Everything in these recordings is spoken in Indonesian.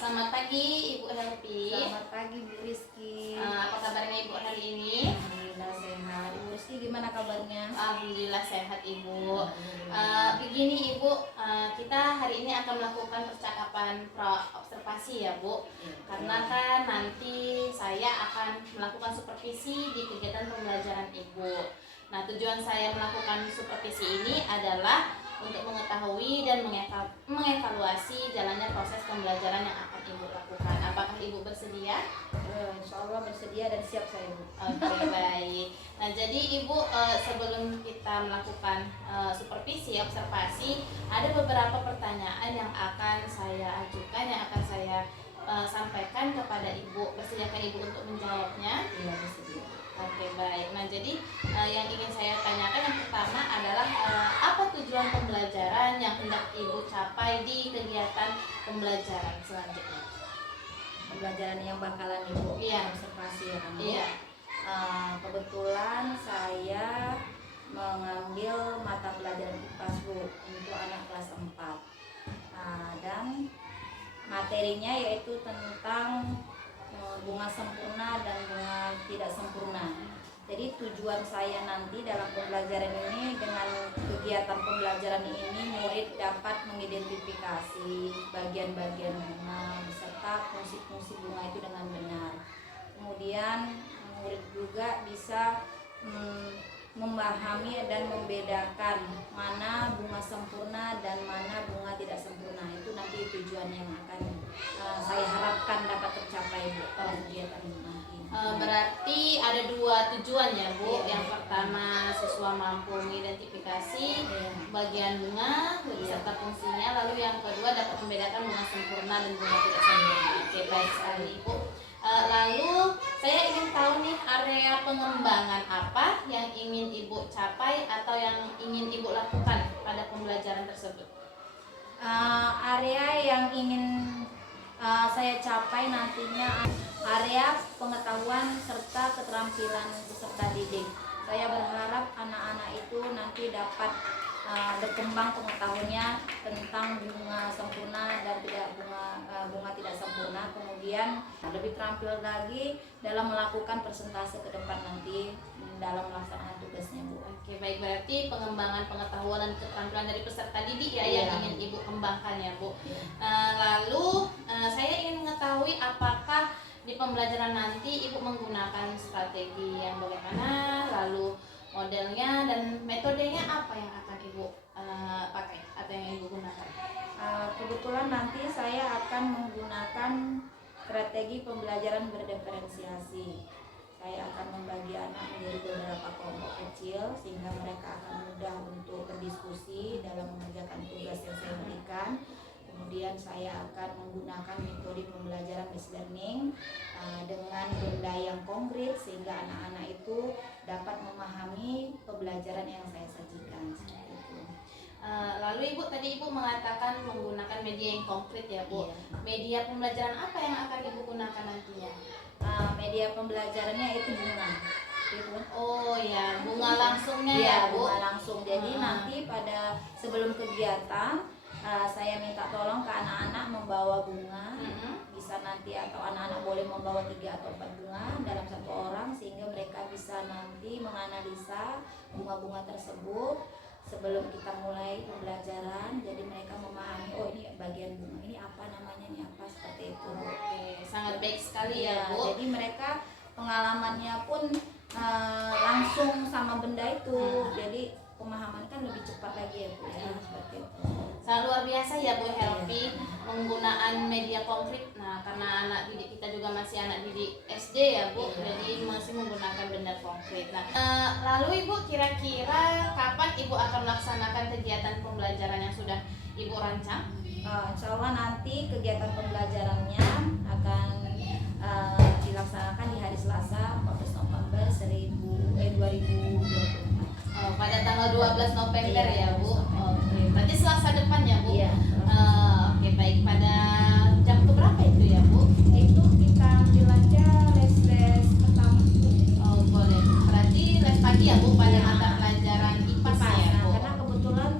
Selamat pagi Ibu Helpi. Selamat pagi Bu Rizky. Apa kabarnya Ibu hari ini? Alhamdulillah sehat. Ibu Rizky gimana kabarnya? Alhamdulillah sehat Ibu. Begini Ibu, kita hari ini akan melakukan percakapan observasi ya Bu. Karena kan nanti saya akan melakukan supervisi di kegiatan pembelajaran Ibu. Nah, tujuan saya melakukan supervisi ini adalah untuk mengetahui dan mengevaluasi jalannya proses pembelajaran yang akan Ibu lakukan. Apakah Ibu bersedia? Insya Allah bersedia dan siap saya Bu. Oke, baik. Nah, jadi Ibu, sebelum kita melakukan supervisi, observasi, ada beberapa pertanyaan yang akan saya ajukan, yang akan saya sampaikan kepada Ibu. Bersediakah Ibu untuk menjawabnya? Iya, bersedia. Oke, baik. Nah, jadi yang ingin saya tanyakan yang pertama adalah apa tujuan pembelajaran yang hendak Ibu capai di kegiatan pembelajaran selanjutnya? Pembelajaran yang bakalan Ibu observasi ya kan Bu? Iya. Kebetulan saya mengambil mata pelajaran IPA Bu untuk anak kelas 4. Dan materinya yaitu tentang bunga sempurna dan bunga tidak sempurna. Jadi tujuan saya nanti dalam pembelajaran ini, dengan kegiatan pembelajaran ini murid dapat mengidentifikasi bagian-bagian bunga beserta fungsi-fungsi bunga itu dengan benar. Kemudian murid juga bisa memahami dan membedakan mana bunga sempurna dan mana bunga tidak sempurna. Itu nanti tujuan yang akan saya harapkan dapat tercapai Bu pada kegiatan ini nanti. Berarti ada dua tujuan ya Bu. Iya. Yang pertama, siswa mampu mengidentifikasi bagian bunga beserta fungsinya. Lalu yang kedua, dapat membedakan bunga sempurna dan bunga tidak sempurna. Oke, baik sekali Ibu. Lalu saya ingin tahu nih, area pengembangan apa yang ingin Ibu capai atau yang ingin Ibu lakukan pada pembelajaran tersebut? Area yang ingin saya capai nantinya area pengetahuan serta keterampilan peserta didik. Saya berharap anak-anak itu nanti dapat berkembang pengetahuannya tentang bunga sempurna dan bunga tidak sempurna. Kemudian lebih terampil lagi dalam melakukan persentase ke depan nanti dalam melaksanakan tugasnya Bu. Oke, baik, berarti pengembangan pengetahuan dan keterampilan dari peserta didik ya yang ingin Ibu kembangkan ya Bu. Lalu saya ingin mengetahui apakah di pembelajaran nanti Ibu menggunakan strategi yang bagaimana, lalu modelnya dan metodenya apa yang akan Ibu pakai atau yang Ibu gunakan? Kebetulan nanti saya akan menggunakan strategi pembelajaran berdiferensiasi. Saya akan membagi anak menjadi beberapa kelompok kecil sehingga mereka akan mudah untuk berdiskusi dalam mengerjakan tugas yang saya berikan. Kemudian saya akan menggunakan metode pembelajaran based learning dengan benda yang konkret sehingga anak-anak itu dapat memahami pembelajaran yang saya sajikan. Seperti itu. Lalu Ibu tadi Ibu mengatakan menggunakan media yang konkret ya Bu. Iya. Media pembelajaran apa yang akan Ibu gunakan nantinya? Media pembelajarannya itu bunga. Oh ya, bunga langsungnya ya Bu. bunga langsung. Jadi nanti pada sebelum kegiatan saya minta tolong ke anak-anak membawa bunga, bisa bisa nanti, atau anak-anak boleh membawa 3 atau 4 bunga dalam satu orang, sehingga mereka bisa nanti menganalisa bunga-bunga tersebut sebelum kita mulai pembelajaran. Jadi mereka memahami, oh ini bagian bunga, ini apa namanya, ini apa, seperti itu. Oke, sangat baik sekali ya, Ya, Bu. jadi mereka pengalamannya pun langsung sama benda itu, jadi pemahaman kan lebih cepat lagi ya Bu ya, seperti itu. Sangat luar biasa ya Bu Helpi penggunaan media konkret. Nah, karena anak didik kita juga masih anak didik SD ya Bu, jadi masih menggunakan benda konkret. Nah, lalu Ibu kira-kira kapan Ibu akan melaksanakan kegiatan pembelajaran yang sudah Ibu rancang? Insya Allah nanti kegiatan pembelajarannya akan dilaksanakan di hari Selasa 14 November 2024. Pada tanggal 12 November Iya, ya Bu. 12 November. Oke, berarti Selasa depan ya Bu? Iya. Oke, baik. Pada jam berapa itu ya Bu? Itu kita ambil aja les pertama. Oh, boleh. Berarti les pagi ya Bu pada Iya. mata pelajaran IPAS ya Nah, Bu? karena kebetulan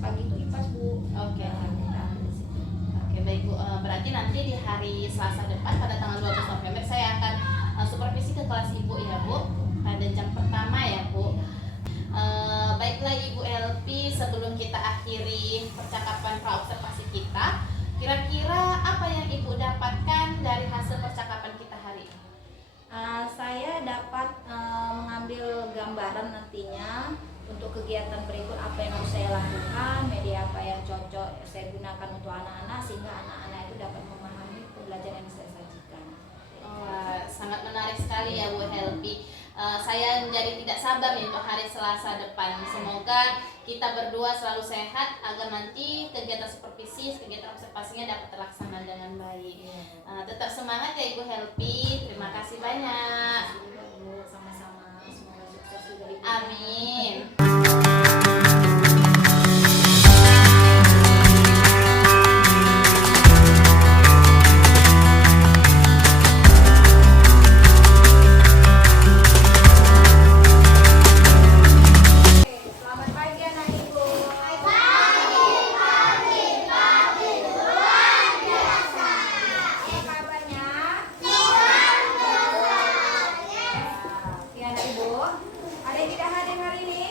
pagi itu IPAS Bu. Oke. Nah, kita ambil di situ. Oke, baik Bu. Berarti nanti di hari Selasa depan pada tanggal 12 November saya akan supervisi ke kelas Ibu ya Bu pada jam pertama ya Bu. Baiklah Ibu Helpi, sebelum kita akhiri percakapan praobservasi kita, kira-kira apa yang Ibu dapatkan dari hasil percakapan kita hari ini? Saya dapat mengambil gambaran nantinya untuk kegiatan berikut, apa yang harus saya lakukan, media apa yang cocok saya gunakan untuk anak-anak, sehingga anak-anak itu dapat memahami pembelajaran yang saya sajikan. Wah, sangat menarik sekali ya Bu Helpi. Saya menjadi tidak sabar nih untuk hari Selasa depan. Semoga kita berdua selalu sehat agar nanti kegiatan supervisi, kegiatan observasinya dapat terlaksana dengan baik. Tetap semangat ya Ibu Helpi. Terima kasih banyak. Terima kasih juga, Bu. Sama-sama, semoga sukses juga Ibu. Amin. Selamat pagi anak Ibu. Apa kabarnya? Oke anak Ibu, ada yang tidak hadir hari ini?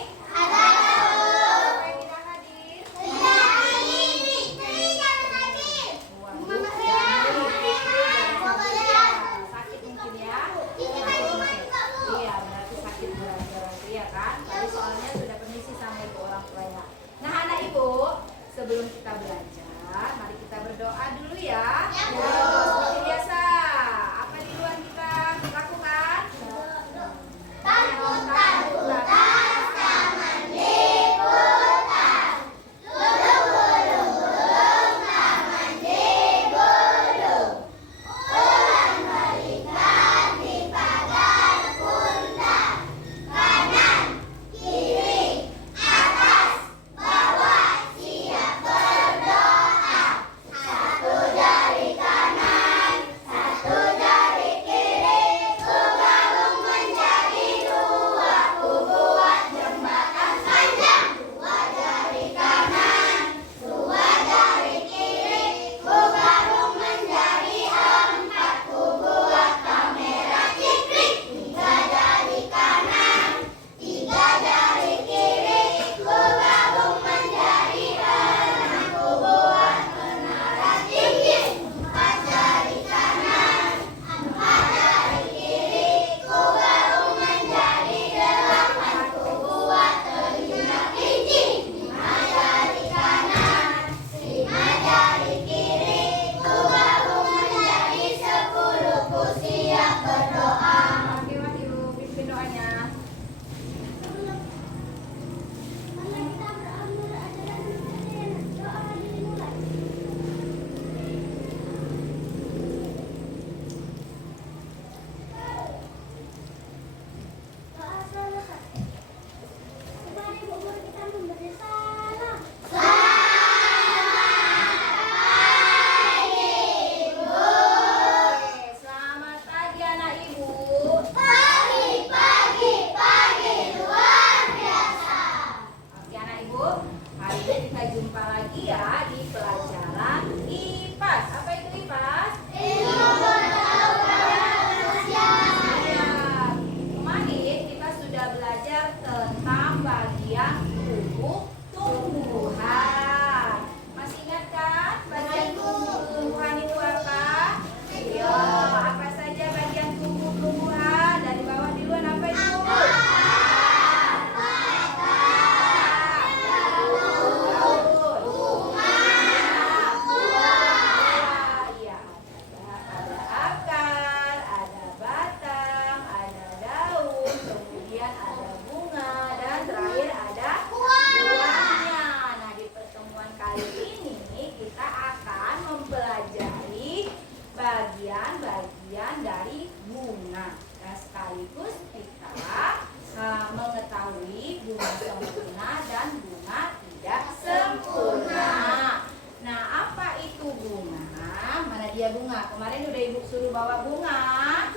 Kemarin udah ibu suruh bawa bunga.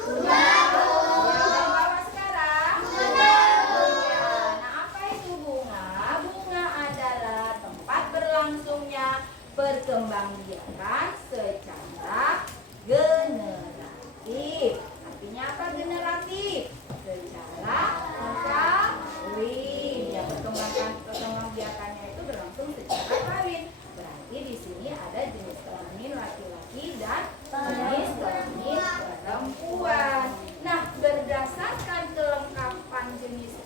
Sudah, Bu. Ya, udah bawa sekarang? Sudah, Bu. Ya. Nah, apa itu bunga? Bunga adalah tempat berlangsungnya perkembangbiakan secara generatif. Artinya apa generatif? Secara kawin. Ya, perkembangbiakannya itu berlangsung secara kawin. Berarti di sini ada jenis kelamin laki-laki dan jenis kelamin perempuan. Nah, berdasarkan kelengkapan jenis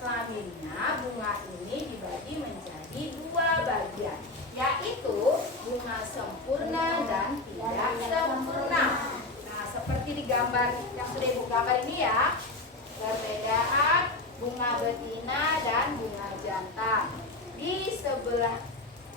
kelaminnya, bunga ini dibagi menjadi 2 bagian, yaitu bunga sempurna dan tidak sempurna. Nah, seperti di gambar yang sudah ibu gambar ini ya, perbedaan bunga betina dan bunga jantan. Di sebelah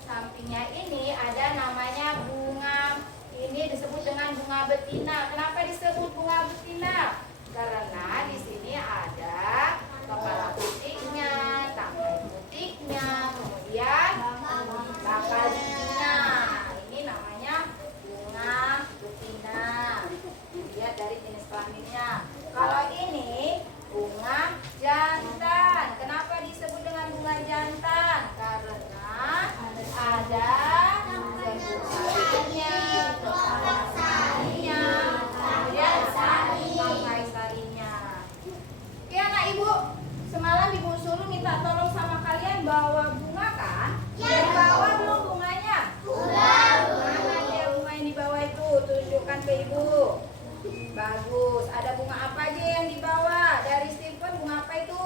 sampingnya ini ada namanya bunga, ini disebut dengan bunga betina. Kenapa disebut bunga betina? Karena di sini ada kepala putihnya, tangkai putihnya, kemudian bakal betina. Ini namanya bunga betina. Lihat dari jenis kelaminnya. Kalau ini bunga jantan. Kenapa disebut dengan bunga jantan? Karena ada sarinya, kepala sarinya, kemudian tangkai sarinya. Oke anak ibu, semalam ibu suruh minta tolong sama kalian bawa bunga kan? Udah dibawa belum bunganya? Udah. Mana dia bunga yang dibawa itu? Tunjukkan ke ibu. Bagus. Ada bunga apa aja yang dibawa? Dari Stephen bunga apa itu?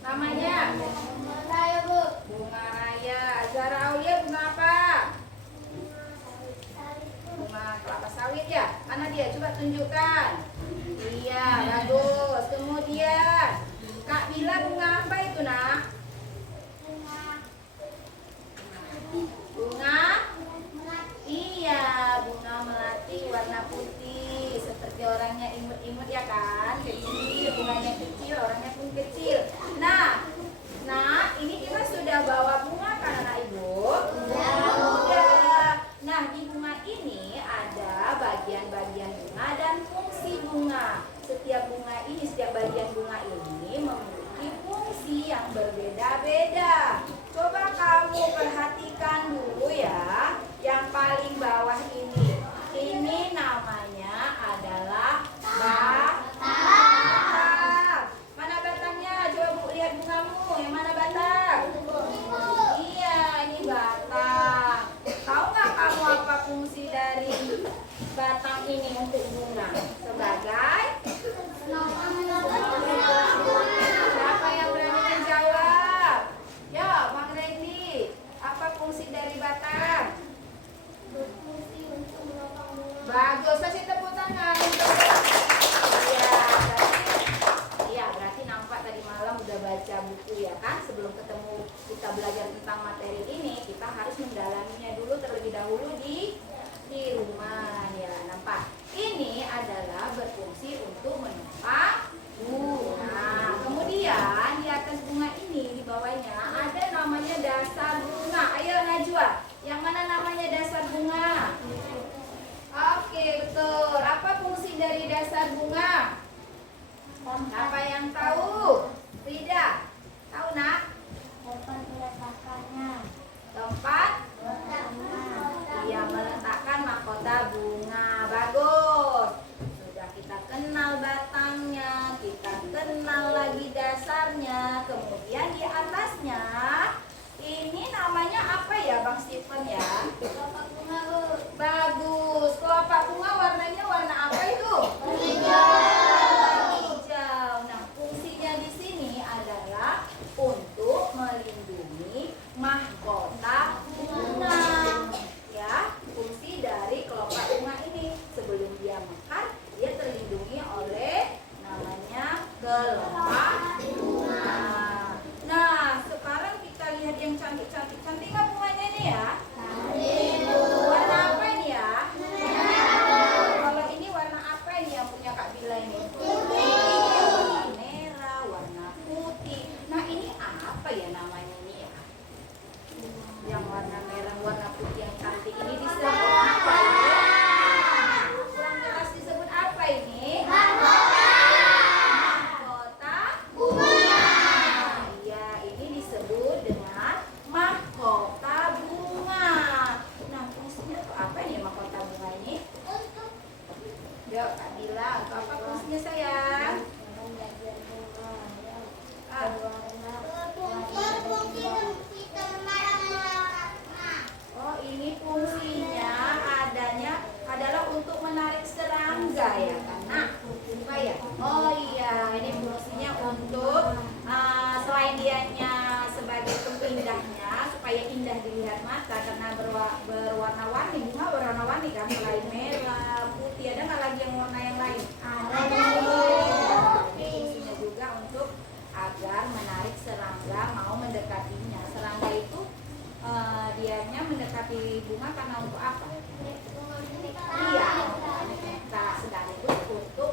Namanya? Bunga raya, Bu. Bunga raya. Zara Aulia bunga apa? Bunga kelapa sawit ya? Mana dia? Coba tunjukkan. Iya, bagus. Kemudian Kak Bila bunga apa itu, Nak? Bunga? Iya, bunga melati warna putih. Seperti orangnya imut-imut ya kan? Kecil, bunganya kecil, orangnya pun kecil. Nah, ini kita sudah bawa bunga kan anak ibu? Sudah. Nah, di bunga ini ada bagian-bagian bunga dan fungsi bunga. Setiap bagian bunga ini memiliki fungsi yang berbeda-beda. Coba kamu perhatikan dulu ya. Yang paling bawah ini. Ini namanya adalah batang. Mana batangnya? Coba Bu lihat bungamu. Yang mana batang? Iya, ini batang. Tahu nggak kamu apa fungsi dari batang ini untuk bunga? Sebagai siapa yang berani menjawab? Ya, Mak Randy. Apa fungsi dari batang? Berfungsi untuk menopang bunga. Bagus, kasih tepuk tangan. Berarti nampak tadi malam udah baca buku ya kan? Sebelum ketemu kita belajar tentang materi ini, kita harus mendalaminya dulu terlebih dahulu di rumah ya. Nampak? Ini adalah berfungsi untuk menopang bunga. Kemudian di atas bunga ini, di bawahnya ada namanya dasar bunga. Ayo Najwa, yang mana namanya dasar bunga? Oke, betul. Apa fungsi dari dasar bunga? Apa yang tahu? Frida, tahu nak? Tempat meletakkannya. Tempat? Iya, meletakkan mahkota bunga. Bagus. Sudah kita kenal batangnya, kita kenal lagi dasarnya. Kemudian di atasnya, ini namanya apa ya Bang Stephen ya? Kelopak bunga, Bu. Bagus. Kelopak bunga warnanya warna apa itu? Hijau. Yuk, Kak Dila, untuk apa fungsinya sayang? Belajar bunga yang Ah. berwarna Oh, ini fungsinya adalah untuk menarik serangga ya kan? Nah, supaya. Oh iya, ini fungsinya untuk selain dianya sebagai pemindahnya supaya indah dilihat mata karena berwarna-warni, bunga berwarna-warni kan, selain merah, putih, ada nggak lagi yang warna yang lain? Ada. Ini fungsinya juga untuk agar menarik serangga mau mendekatinya. Serangga itu dianya mendekati bunga karena untuk apa? Iya, nektar sekaligus untuk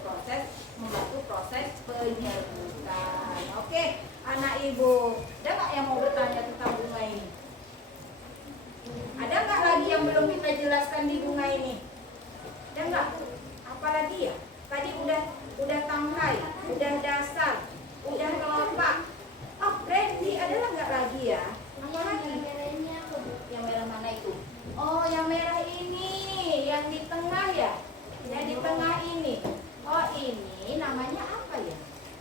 membantu proses penyerbukan. Oke, anak ibu, ada nggak yang mau bertanya tentang bunga ini? Ada nggak lagi yang belum kita jelaskan di bunga ini? Ada nggak? Apalagi ya? Tadi udah tangkai, udah dasar, udah kelopak. Oh, Randy, ada nggak lagi ya? Apa lagi? Yang merah mana itu? Oh, yang merah ini, yang di tengah ya? Yang di tengah ini. Oh, ini namanya apa ya?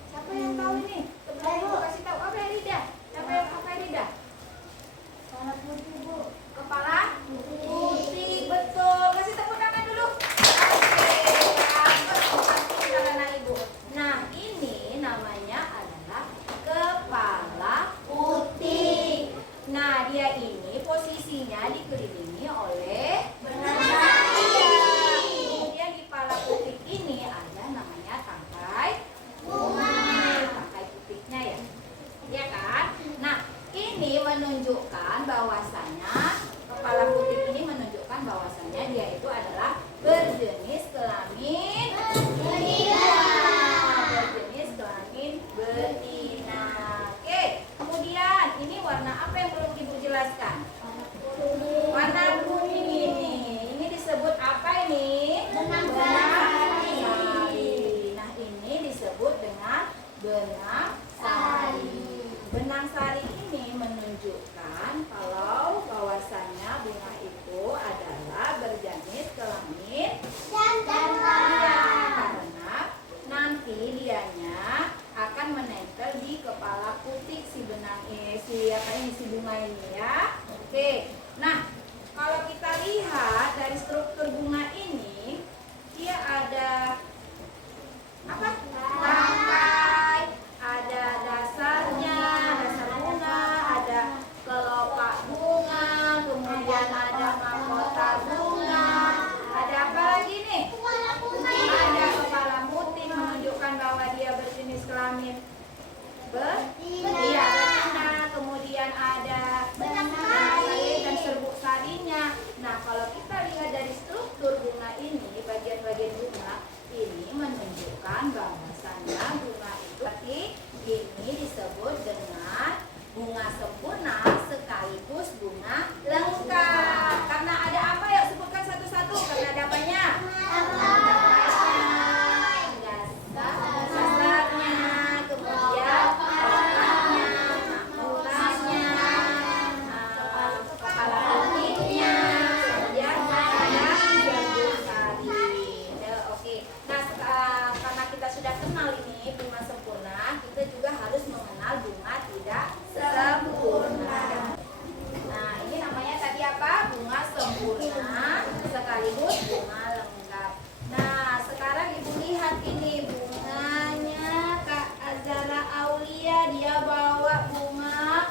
Siapa yang tahu ini? Sebelum ibu kasih tahu. Apa Rida? Siapa yang apa Rida? kepala putih Bu. Kepala putih, betul. Kasih tepuk tangan dulu. Oke, anak ibu. Nah, ini namanya adalah kepala putih. Nah, dia ini posisinya dikelilingi oleh benang sari. Kemudian di kepala putih ini ada namanya tangkai bunga. Tangkai putihnya ya. Iya kan? Nah, ini menunjukkan bahwasanya kepala putih ini menunjukkan bahwasanya dia itu adalah berjenis kelamin betina. Berjenis kelamin betina. Oke, kemudian ini warna apa yang belum Ibu jelaskan? Warna kuning ini. Ini disebut apa ini? Benang sari. Nah, ini disebut dengan benang sari. Benang sari ini menunjukkan kalau bahwasannya bunga itu adalah berjenis kelamin jantan. Karena nanti dianya akan menempel di kepala putih si benang si bunga ini ya. Oke. Nah, kalau kita lihat dari struktur bunga ini, dia ada apa? Tangkai, ada dasarnya, dasar bunga, ada kelopak bunga, kemudian ada mahkota bunga, ada apa lagi nih? Ada kepala putih menunjukkan bahwa dia berjenis kelamin betina. Kemudian ada benang sari dan serbuk sarinya. Nah, kalau kita lihat dari struktur bunga ini, bagian-bagian bunga ini menunjukkan bahwasannya bunga itu ini disebut dengan bunga sempurna sekaligus bunga lengkap. Karena ada apa ya? Sebutkan satu-satu. Karena ada apanya? Dasarnya, kemudian otaknya, mahkotanya, kepala putihnya, kemudian ada serbuk sari. Oke. Nah, karena kita sudah kenal ini bunga sempurna, kita juga harus mengenal bunga tidak sempurna. Nah, ini namanya tadi apa? Bunga sempurna sekaligus bunga lengkap. Nah, sekarang Ibu lihat ini bunganya Kak Azara Aulia. Dia bawa bunga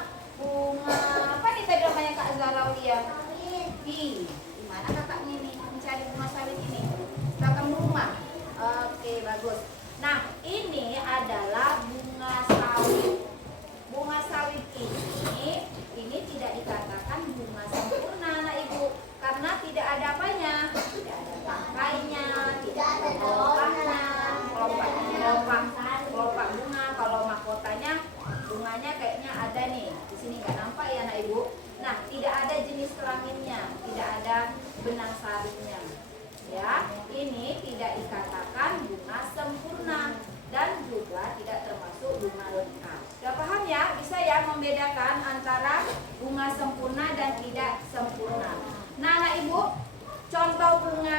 apa nih tadi namanya Kak Azara Aulia? Di mana kakaknya nih mencari bunga sawit ini? Belakang rumah. Oke, bagus. Nah, ini adalah bunga sawit. Bunga sawit ini tidak dikatakan bunga sempurna, anak ibu, karena tidak ada apanya, tidak ada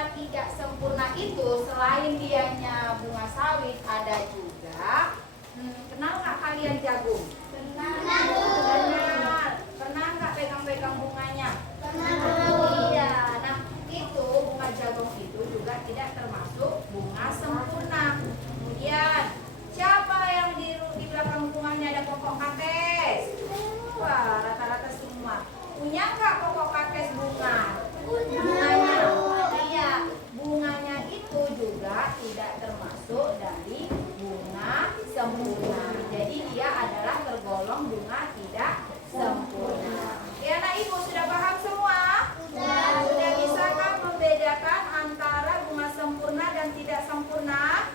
bunga tidak sempurna itu selain dianya bunga sawit ada juga kenal nggak kalian jagung? Benar. Pernah nggak pegang-pegang bunganya? Iya. Nah itu bunga jagung itu juga tidak termasuk bunga sempurna. Kemudian siapa yang di belakang bunganya ada pokok kaktus? Wah, rata-rata semua. Punya nggak pokok kaktus bunga? Bunganya, iya, bunganya itu juga tidak termasuk dari bunga sempurna. Jadi dia adalah tergolong bunga tidak sempurna. Ya, anak ibu sudah paham semua? Sudah bisakah membedakan antara bunga sempurna dan tidak sempurna?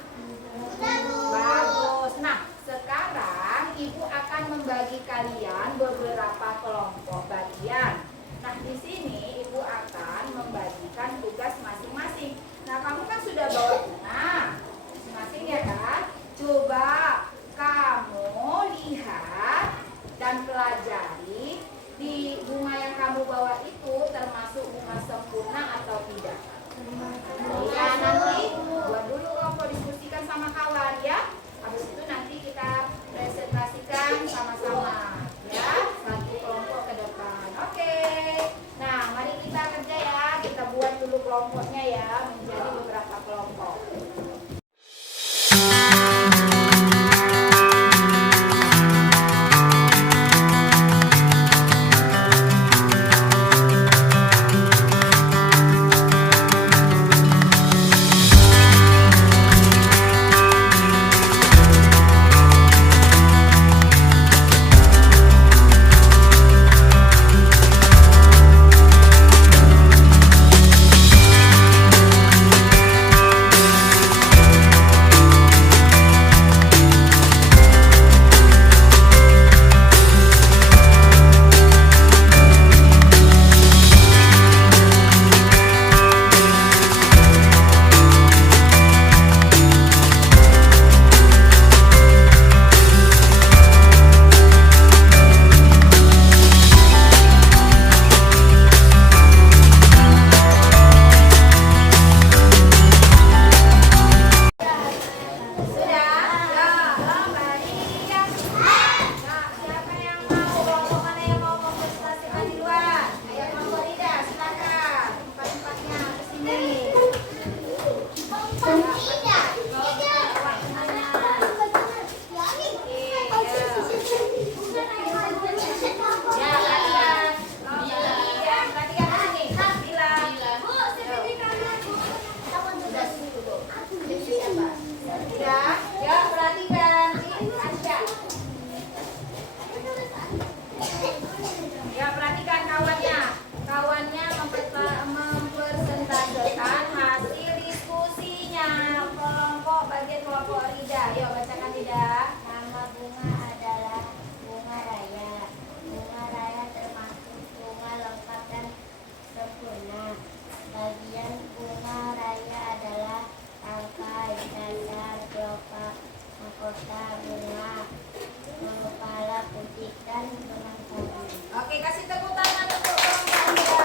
Bagus. Nah, sekarang ibu akan membagi kalian beberapa kelompok bagian. Nah, di sini ibu akan membagikan tugas masing-masing. Nah, kamu kan sudah bawa bunga masing-masing ya kan? Coba kamu lihat dan pelajari di bunga yang kamu bawa itu termasuk bunga sempurna atau tidak. Ya, nanti buat dulu kelompok diskusikan sama kawan ya. Habis itu nanti kita presentasikan sama-sama ya, satu kelompok ke depan. Oke. Nah, mari kita kerja ya. Kita buat dulu kelompoknya ya menjadi beberapa kelompok. Oke, kasih tepuk tangan untuk kelompok.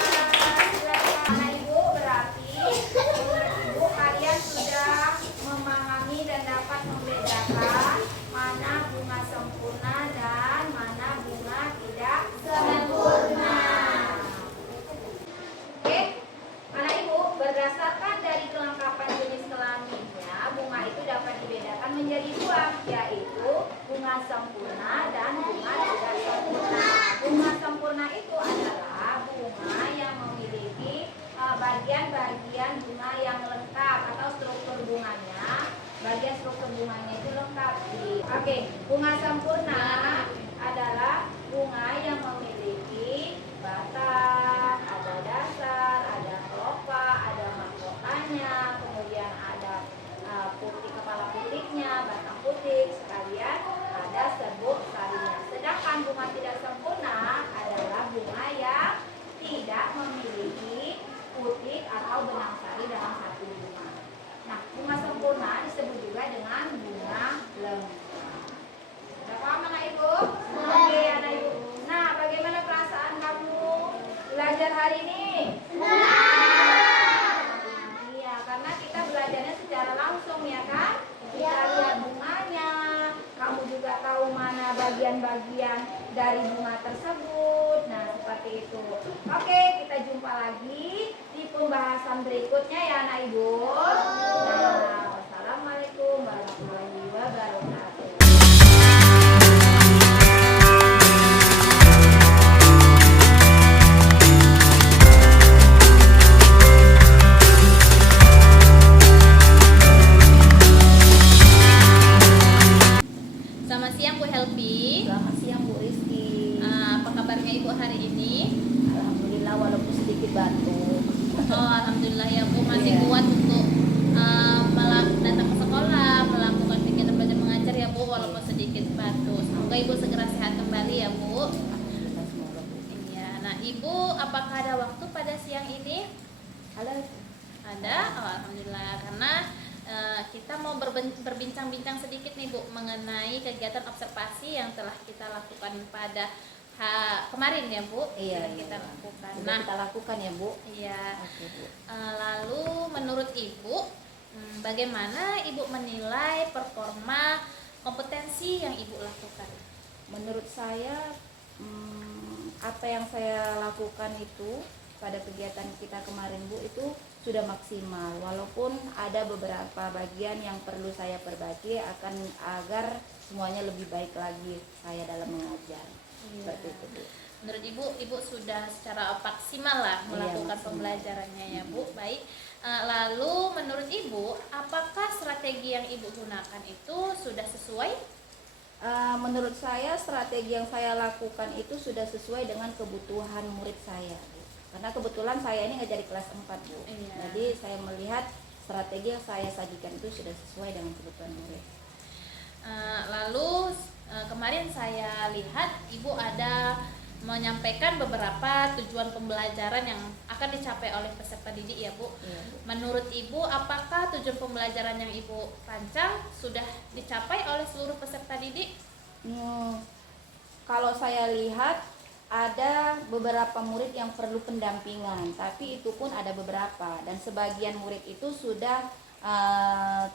Anak ibu berarti ibu kalian sudah memahami dan dapat membedakan mana bunga sempurna dan mana bunga tidak sempurna. Oke, anak ibu berdasarkan dari kelengkapan jenis kelaminnya, bunga itu dapat dibedakan menjadi dua, yaitu bunga sempurna dan bunga tidak sempurna. Bunga sempurna itu adalah bunga yang memiliki bagian-bagian bunga yang lengkap atau struktur bunganya. Bagian struktur bunganya itu lengkap. Oke, bunga sempurna adalah bunga yang memiliki batang, ada dasar, ada kelopak, ada mahkotanya, kemudian ada putih kepala putihnya, batang putih, sekalian ada serbuk sarinya. Sedangkan bunga tidak sempurna adalah bunga yang tidak memiliki putih atau benang sari dalam satu bunga. Nah, bunga sempurna disebut juga dengan bunga lengkap. Sudah paham anak ibu? Oke, anak ibu. Nah, langsung ya kan? Kita Iya. lihat bunganya. Kamu juga tahu mana bagian-bagian dari bunga tersebut. Nah, seperti itu. Oke, kita jumpa lagi di pembahasan berikutnya ya anak ibu. Nah, wassalamualaikum warahmatullahi wabarakatuh. Selamat siang Bu Helpi. Selamat siang Bu Rizky. Apa kabarnya Ibu hari ini? Alhamdulillah walaupun sedikit batuk. Oh, alhamdulillah ya Bu, masih Iya. kuat untuk datang ke sekolah, melakukan kegiatan belajar mengajar ya Bu, walaupun sedikit batuk. Semoga Ibu segera sehat kembali ya Bu. Alhamdulillah semoga Bu. Iya. Nah Ibu, apakah ada waktu pada siang ini? Halo. Ada? Oh, alhamdulillah. Karena kita mau berbincang-bincang sedikit nih Bu mengenai kegiatan observasi yang telah kita lakukan pada kemarin ya Bu. Iya, Sudah kita iya. lakukan. Sudah Nah, kita lakukan ya Bu. iya. Oke Bu. Lalu menurut Ibu, bagaimana Ibu menilai performa kompetensi yang Ibu lakukan? Menurut saya apa yang saya lakukan itu pada kegiatan kita kemarin Bu itu sudah maksimal, walaupun ada beberapa bagian yang perlu saya perbaiki agar semuanya lebih baik lagi saya dalam mengajar. Seperti itu Bu. Menurut Ibu sudah secara maksimal lah Iya, melakukan maksimal. pembelajarannya ya Bu. Baik. Lalu menurut Ibu, apakah strategi yang Ibu gunakan itu sudah sesuai? Menurut saya strategi yang saya lakukan itu sudah sesuai dengan kebutuhan murid saya Bu. Karena kebetulan saya ini ngajar di kelas 4 Bu. Iya. Jadi saya melihat strategi yang saya sajikan itu sudah sesuai dengan kebutuhan murid. Lalu kemarin saya lihat Ibu ada menyampaikan beberapa tujuan pembelajaran yang akan dicapai oleh peserta didik ya Bu. Iya, Bu. Menurut Ibu, apakah tujuan pembelajaran yang Ibu rancang sudah dicapai oleh seluruh peserta didik? Kalau saya lihat ada beberapa murid yang perlu pendampingan, tapi itu pun ada beberapa dan sebagian murid itu sudah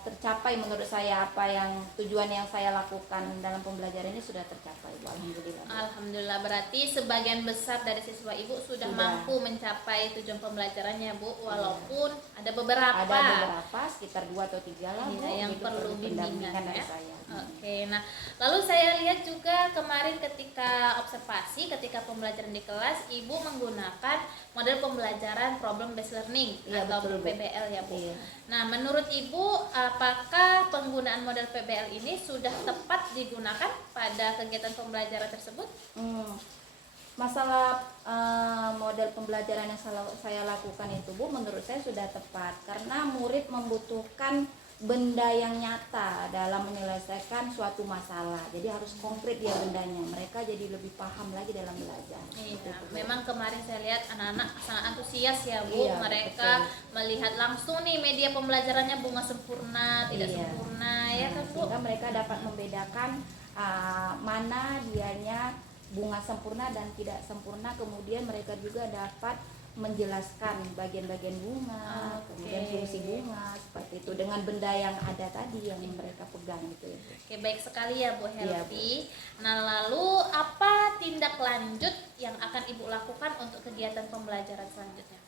tercapai menurut saya apa yang tujuan yang saya lakukan dalam pembelajaran ini sudah tercapai Bu. Alhamdulillah Bu. Alhamdulillah, berarti sebagian besar dari siswa Ibu sudah Sudah. mampu mencapai tujuan pembelajarannya Bu, walaupun ada beberapa. Ada beberapa sekitar 2 atau 3 lah Bu, Iya, yang itu perlu bimbingan dari ya. saya. Oke, nah lalu saya lihat juga kemarin ketika observasi, ketika pembelajaran di kelas, Ibu menggunakan model pembelajaran problem based learning Iya, atau betul, Bu. PBL ya Bu. Iya. Nah menurut Ibu, apakah penggunaan model PBL ini sudah tepat digunakan pada kegiatan pembelajaran tersebut? Masalah model pembelajaran yang saya lakukan itu Bu, menurut saya sudah tepat karena murid membutuhkan benda yang nyata dalam menyelesaikan suatu masalah. Jadi harus konkret dia bendanya. Mereka jadi lebih paham lagi dalam belajar. Iya, Seperti itu, Bu. memang kemarin saya lihat anak-anak sangat antusias ya Bu. Iya, Mereka melihat langsung nih media pembelajarannya bunga sempurna, tidak Iya. sempurna ya kan Bu. Sehingga mereka dapat membedakan mana dianya bunga sempurna dan tidak sempurna. Kemudian mereka juga dapat menjelaskan bagian-bagian bunga, Oke. kemudian fungsi bunga seperti itu dengan benda yang ada tadi yang mereka pegang gitu ya. Oke, baik sekali ya Bu Iya, Helvi. Nah, lalu apa tindak lanjut yang akan Ibu lakukan untuk kegiatan pembelajaran selanjutnya?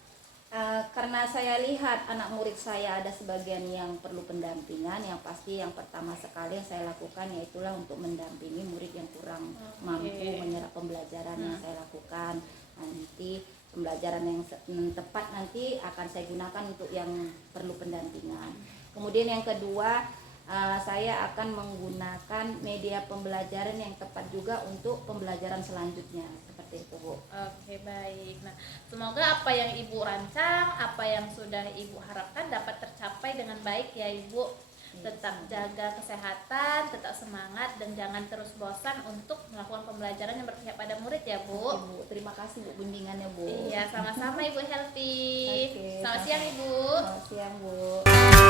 Karena saya lihat anak murid saya ada sebagian yang perlu pendampingan, yang pasti yang pertama sekali yang saya lakukan yaitulah untuk mendampingi murid yang kurang mampu menyerap pembelajaran yang saya lakukan. Nanti pembelajaran yang tepat nanti akan saya gunakan untuk yang perlu pendampingan. Kemudian yang kedua, saya akan menggunakan media pembelajaran yang tepat juga untuk pembelajaran selanjutnya seperti itu Bu. Oke, baik. Nah, semoga apa yang Ibu rancang, apa yang sudah Ibu harapkan dapat tercapai dengan baik ya Ibu. Tetap jaga kesehatan, tetap semangat, dan jangan terus bosan untuk melakukan pembelajaran yang berpihak pada murid ya Bu. Oke, Bu. Terima kasih Bu bimbingannya Bu. Iya, sama-sama Ibu Helvi. Oke, Selamat siang Ibu. Selamat siang Bu.